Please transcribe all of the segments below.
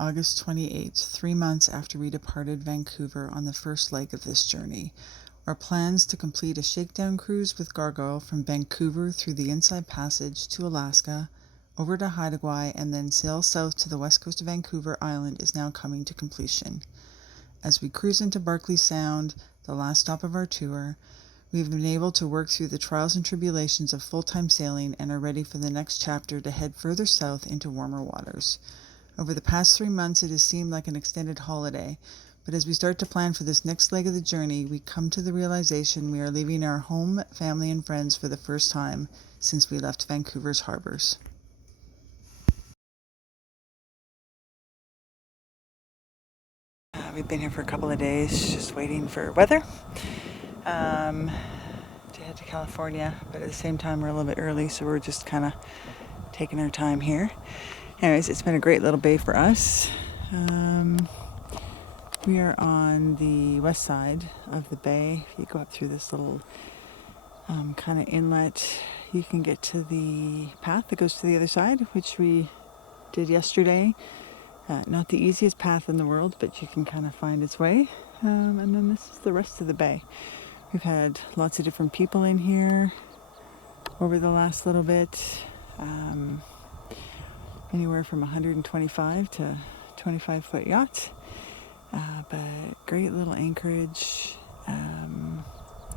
August 28th, 3 months after we departed Vancouver on the first leg of this journey. Our plans to complete a shakedown cruise with Gargoyle from Vancouver through the Inside Passage to Alaska, over to Haida, and then sail south to the west coast of Vancouver Island is now coming to completion. As we cruise into Barkley Sound, the last stop of our tour, we have been able to work through the trials and tribulations of full-time sailing and are ready for the next chapter to head further south into warmer waters. Over the past 3 months, it has seemed like an extended holiday, but as we start to plan for this next leg of the journey, we come to the realization we are leaving our home, family, and friends for the first time since we left Vancouver's harbors. We've been here for a couple of days, just waiting for weather to head to California, but at the same time we're a little bit early, so we're just kind of taking our time here. Anyways, it's been a great little bay for us. We are on the west side of the bay. If you go up through this little kind of inlet, you can get to the path that goes to the other side, which we did yesterday. Not the easiest path in the world, but you can kind of find its way. And then this is the rest of the bay. We've had lots of different people in here over the last little bit. Anywhere from 125 to 25-foot yachts. But great little anchorage.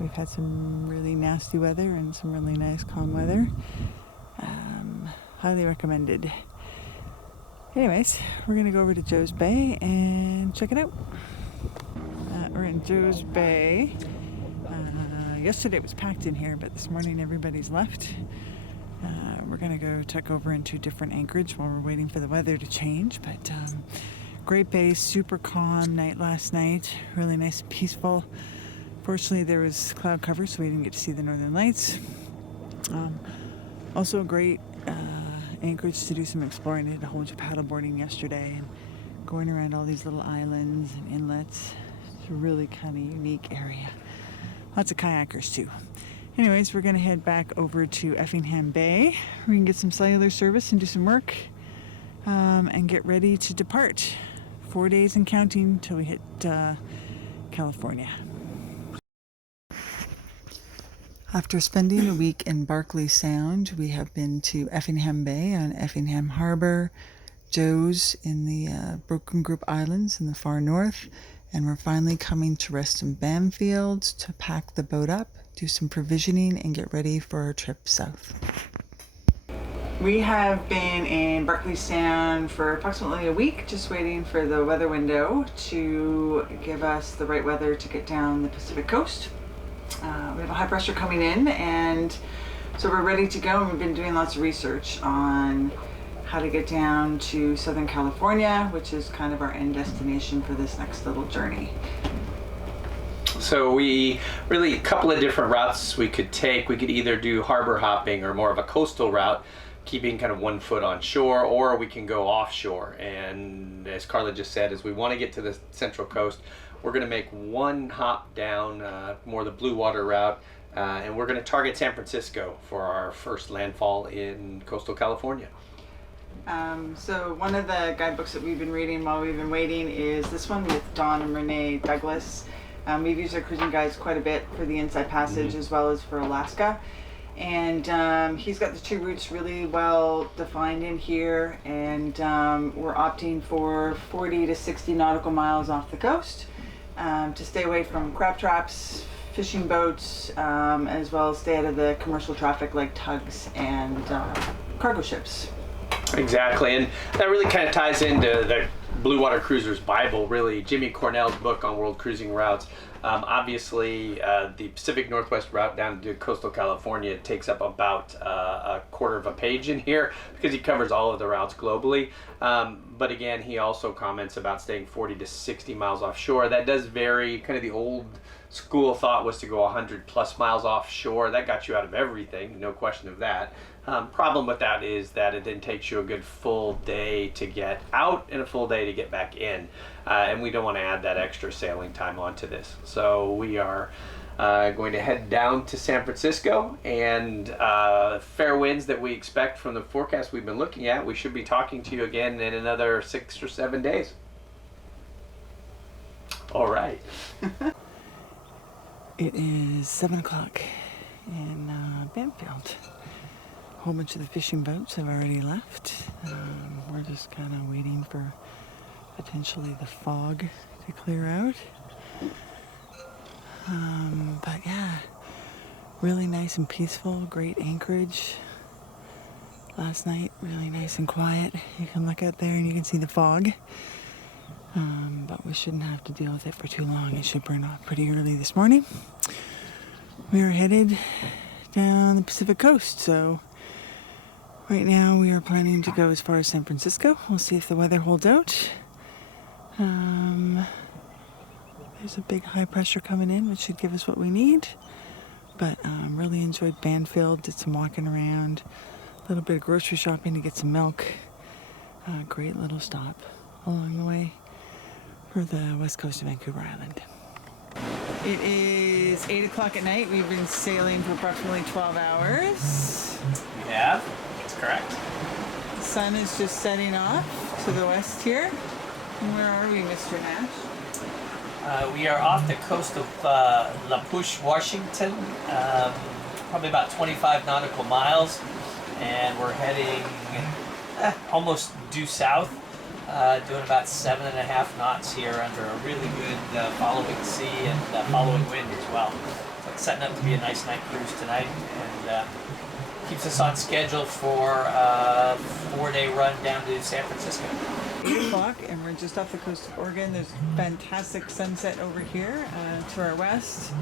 We've had some really nasty weather and some really nice calm weather. Highly recommended. Anyways, we're going to go over to Joe's Bay and check it out. We're in Joe's Bay. Yesterday it was packed in here, but this morning everybody's left. We're going to go tuck over into different anchorage while we're waiting for the weather to change. But great bay, super calm night last night. Really nice and peaceful. Fortunately, there was cloud cover, so we didn't get to see the northern lights. Also a great anchorage to do some exploring. I did a whole bunch of paddleboarding yesterday and going around all these little islands and inlets. It's a really kind of unique area. Lots of kayakers too. Anyways, we're going to head back over to Effingham Bay. We can get some cellular service and do some work and get ready to depart. 4 days and counting till we hit California. After spending a week in Barkley Sound, we have been to Effingham Bay on Effingham Harbor, Joe's in the Broken Group Islands in the far north, and we're finally coming to rest in Bamfield to pack the boat up, do some provisioning, and get ready for our trip south. We have been in Barkley Sound for approximately a week, just waiting for the weather window to give us the right weather to get down the Pacific coast. We have a high pressure coming in, and so we're ready to go, and we've been doing lots of research on how to get down to Southern California, which is kind of our end destination for this next little journey. So we really, a couple of different routes we could take. We could either do harbor hopping or more of a coastal route, keeping kind of 1 foot on shore, or we can go offshore. And as Carla just said, as we want to get to the Central Coast, we're going to make one hop down more the blue water route, and we're going to target San Francisco for our first landfall in coastal California. So one of the guidebooks that we've been reading while we've been waiting is this one with Don and Renee Douglas. We've used our cruising guides quite a bit for the Inside Passage as well as for Alaska. And he's got the two routes really well defined in here, and we're opting for 40 to 60 nautical miles off the coast to stay away from crab traps, fishing boats, as well as stay out of the commercial traffic like tugs and cargo ships. Exactly, and that really kind of ties into the Blue Water Cruiser's Bible, really, Jimmy Cornell's book on world cruising routes. Obviously, the Pacific Northwest route down to coastal California takes up about a quarter of a page in here because he covers all of the routes globally. But again, he also comments about staying 40 to 60 miles offshore. That does vary. Kind of the old school thought was to go 100 plus miles offshore. That got you out of everything, no question of that. Problem with that is that it then takes you a good full day to get out and a full day to get back in. And we don't want to add that extra sailing time onto this. So we are going to head down to San Francisco, and fair winds that we expect from the forecast we've been looking at. We should be talking to you again in another 6 or 7 days. All right. It is 7 o'clock in Bamfield. A whole bunch of the fishing boats have already left. We're just kind of waiting for potentially the fog to clear out. But yeah, really nice and peaceful, great anchorage. Last night, really nice and quiet. You can look out there and you can see the fog. But we shouldn't have to deal with it for too long. It should burn off pretty early this morning. We are headed down the Pacific coast, so right now we are planning to go as far as San Francisco. We'll see if the weather holds out. There's a big high pressure coming in, which should give us what we need. But really enjoyed Banfield, did some walking around, a little bit of grocery shopping to get some milk. Great little stop along the way for the west coast of Vancouver Island. It is 8 o'clock at night. We've been sailing for approximately 12 hours. We have. That's correct. The sun is just setting off to the west here. And where are we, Mr. Nash? We are off the coast of La Push, Washington, probably about 25 nautical miles, and we're heading almost due south, doing about 7.5 knots here under a really good following sea and following wind as well. So it's setting up to be a nice night cruise tonight, and keeps us on schedule for a 4-day run down to San Francisco. 8 o'clock, and we're just off the coast of Oregon. There's fantastic sunset over here to our west.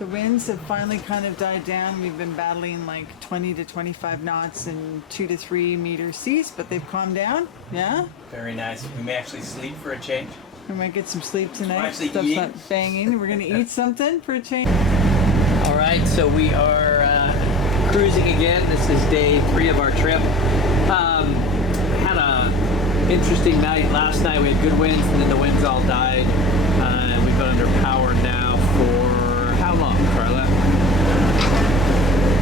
The winds have finally kind of died down. We've been battling like 20 to 25 knots and 2 to 3 meter seas, but they've calmed down. Yeah? Very nice. We may actually sleep for a change. We might get some sleep tonight. actually Stuff's eating. not banging. We're going to eat something for a change. All right, so we are cruising again. This is day 3 of our trip. Had a interesting night last night. We had good winds, and then the winds all died. We've been under power now for how long, Carla?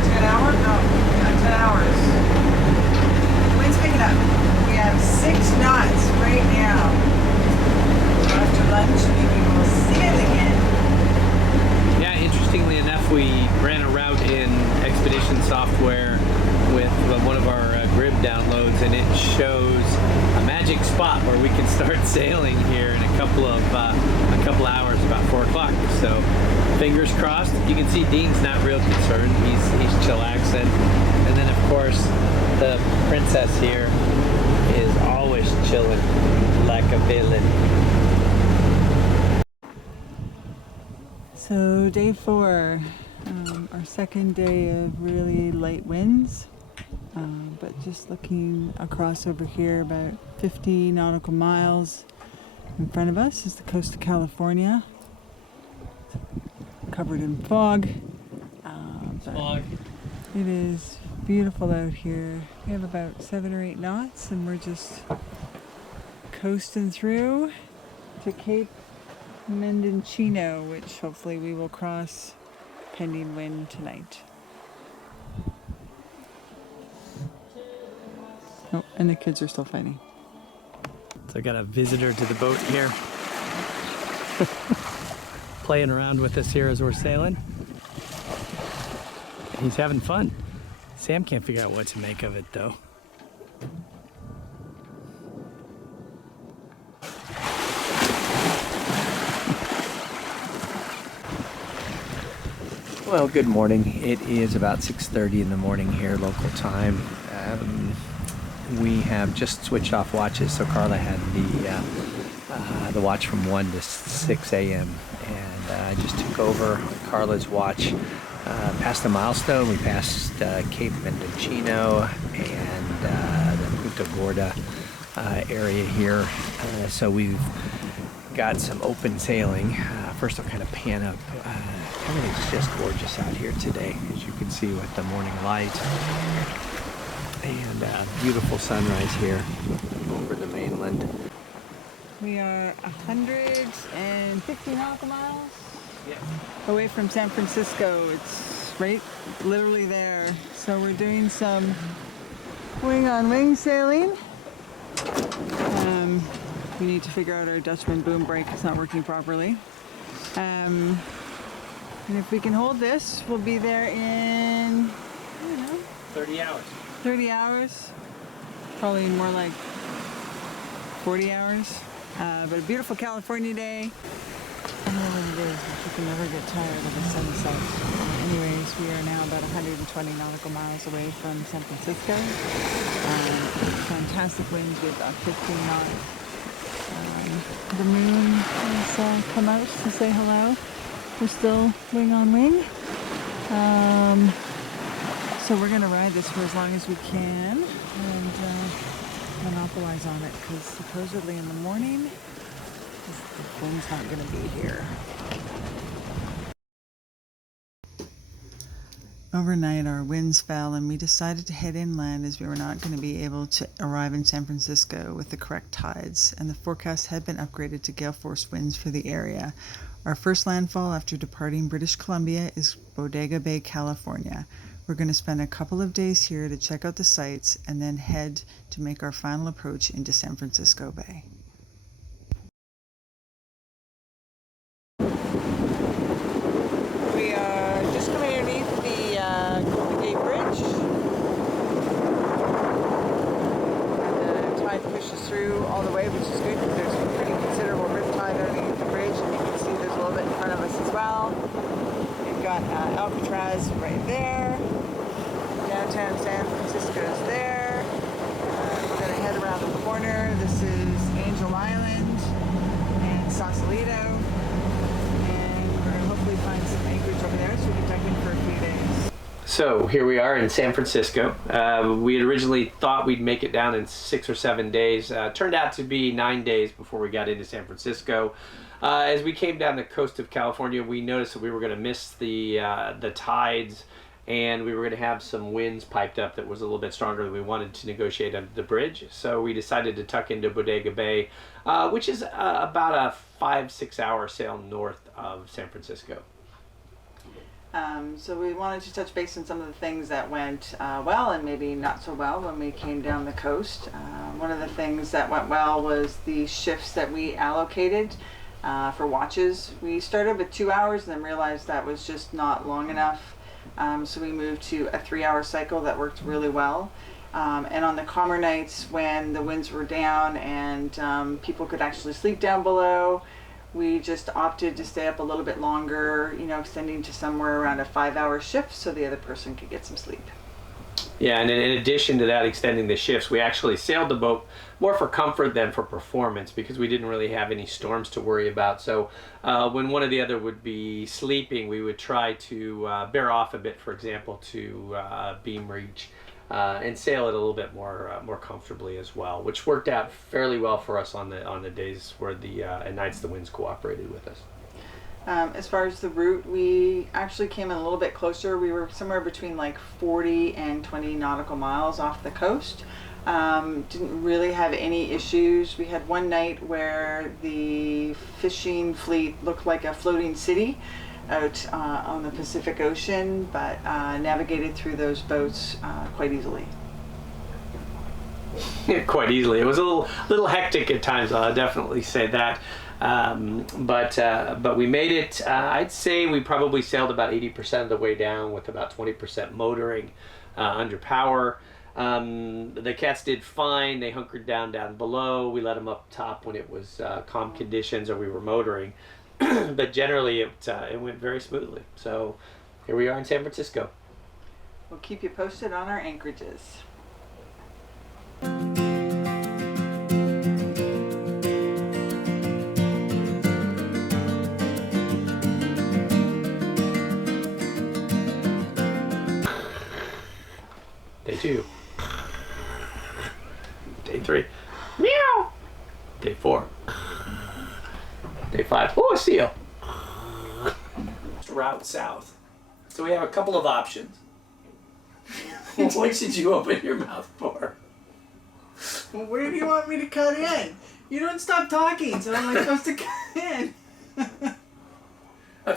10 hours? No, 10 hours. Wind's picking up. We have 6 knots right now. After lunch, maybe we'll sail again. Yeah, interestingly enough, we ran a route in Expedition software with one of our Grib downloads, and it shows a magic spot where we can start sailing here in a couple of hours, about 4 o'clock. So fingers crossed. You can see Dean's not real concerned. He's chillaxing, and then of course the princess here is always chilling like a villain. So day 4, our second day of really light winds. But just looking across over here, about 50 nautical miles in front of us is the coast of California. Covered in fog. But it is beautiful out here. We have about 7 or 8 knots, and we're just coasting through to Cape Mendocino, which hopefully we will cross pending wind tonight. Oh, and the kids are still fighting. So I got a visitor to the boat here. Playing around with us here as we're sailing. He's having fun. Sam can't figure out what to make of it though. Well, good morning. It is about 6:30 in the morning here, local time. We have just switched off watches, so Carla had the watch from 1 to 6 a.m. and I just took over Carla's watch. Past the milestone, we passed Cape Mendocino and the Punta Gorda area here. So we've got some open sailing. First I'll kind of pan up. Everything's just gorgeous out here today, as you can see with the morning light. And beautiful sunrise here over the mainland. We are 150 nautical miles away from San Francisco. It's right literally there. So we're doing some wing-on-wing sailing. We need to figure out our Dutchman boom brake. It's not working properly. And if we can hold this, we'll be there in, I don't know, 30 hours. 30 hours. Probably more like 40 hours. But a beautiful California day. I don't know what it is, but you can never get tired of the sunset. Anyways, we are now about 120 nautical miles away from San Francisco. Fantastic winds with about 15 knots. The moon has come out to say hello. We're still wing on wing. So we're going to ride this for as long as we can and monopolize on it, because supposedly in the morning the wind's not going to be here. Overnight our winds fell and we decided to head inland, as we were not going to be able to arrive in San Francisco with the correct tides, and the forecast had been upgraded to gale force winds for the area. Our first landfall after departing British Columbia is Bodega Bay, California. We're going to spend a couple of days here to check out the sights and then head to make our final approach into San Francisco Bay. We are just coming underneath the Golden Gate Bridge. And the tide pushes through all the way, which is good because there's a pretty considerable rip tide underneath the bridge, and you can see there's a little bit in front of us as well. We've got Alcatraz right there. Downtown San Francisco is there. We're going to head around the corner. This is Angel Island and Sausalito. And we're going to hopefully find some anchorage over there so we can tuck in for a few days. So here we are in San Francisco. We had originally thought we'd make it down in 6 or 7 days. Turned out to be 9 days before we got into San Francisco. As we came down the coast of California, we noticed that we were going to miss the tides, and we were going to have some winds piped up that was a little bit stronger than we wanted to negotiate under the bridge. So we decided to tuck into Bodega Bay, which is about a 5-6 hour sail north of San Francisco. So we wanted to touch base on some of the things that went well and maybe not so well when we came down the coast. One of the things that went well was the shifts that we allocated for watches. We started with 2 hours and then realized that was just not long enough. So we moved to a 3-hour cycle that worked really well. And on the calmer nights when the winds were down and people could actually sleep down below, we just opted to stay up a little bit longer, extending to somewhere around a 5-hour shift so the other person could get some sleep. Yeah, and in addition to that, extending the shifts, we actually sailed the boat more for comfort than for performance because we didn't really have any storms to worry about. So when one or the other would be sleeping, we would try to bear off a bit, for example, to beam reach and sail it a little bit more comfortably as well, which worked out fairly well for us on the days where at nights the winds cooperated with us. As far as the route, we actually came in a little bit closer. We were somewhere between like 40 and 20 nautical miles off the coast. Didn't really have any issues. We had one night where the fishing fleet looked like a floating city out on the Pacific Ocean, but navigated through those boats quite easily. Quite easily. It was a little hectic at times, I'll definitely say that. But we made it. I'd say we probably sailed about 80% of the way down with about 20% motoring under power. The cats did fine. They hunkered down below. We let them up top when it was calm conditions or we were motoring. But generally it went very smoothly. So here we are in San Francisco. We'll keep you posted on our anchorages. Day 2. Day 3. Meow. Day 4. Day 5. Oh, a seal. Route south. So we have a couple of options. What did you open your mouth for? Well, where do you want me to cut in? You don't stop talking, so I'm supposed to cut in.